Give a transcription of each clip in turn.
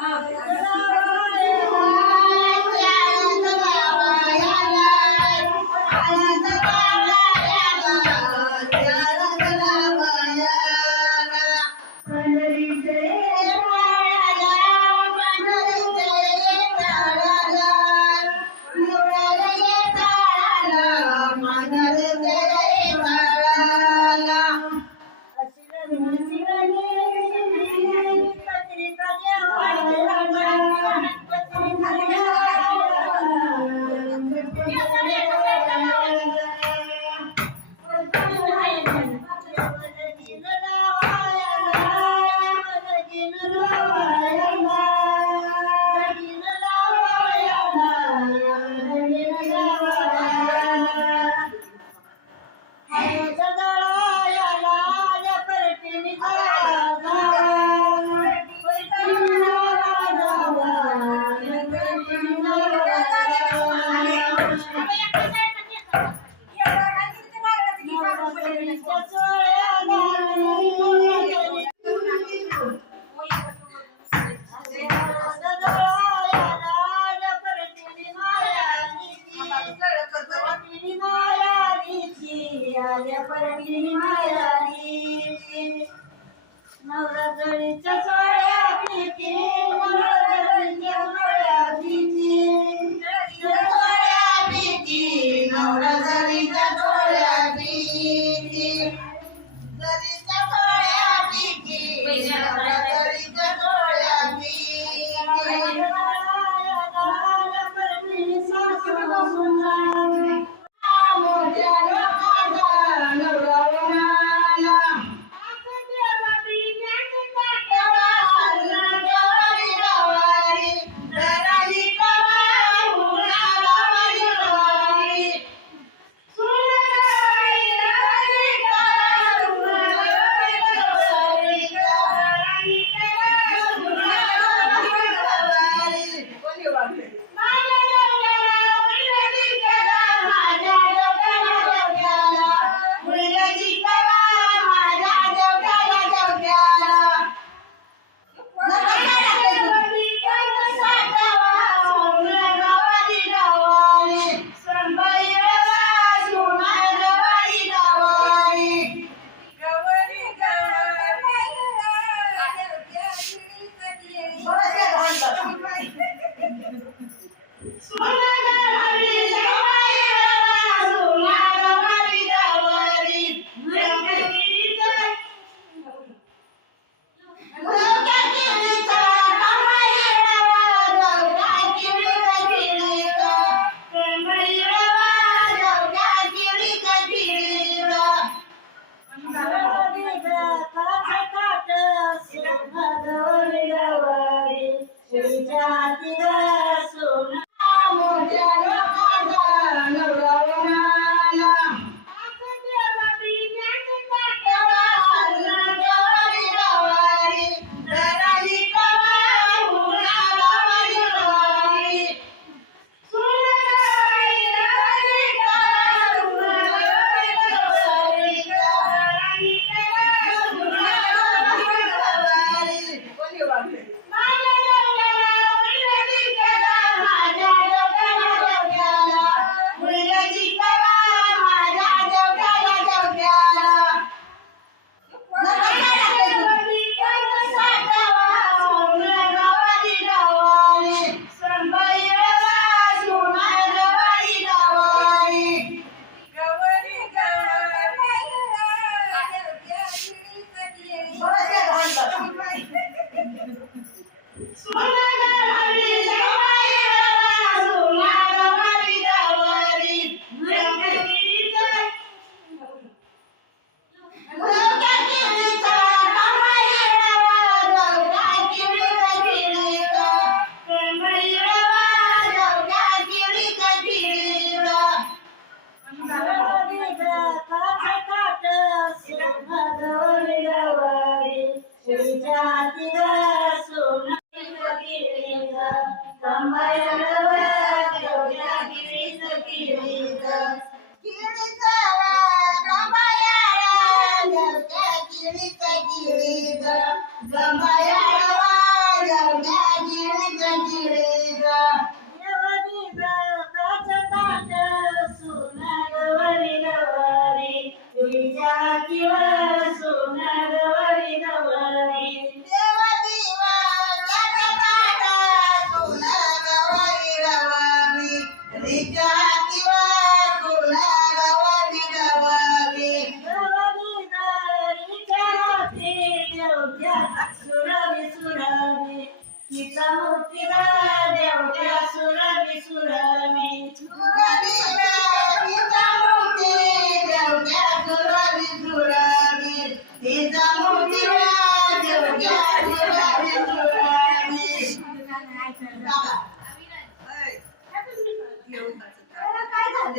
Ah, सोहळ्या Bye. मुक्तीला देव द्या सुर विसुर मी तिचा मुक्ती देव द्या सुर विसुर मी तिचा मुक्तीला देव द्या सुर विसुर मी काय झाले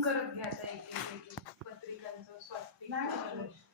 करत घ्यायचा एक पत्रिकांचं स्वास्थ्य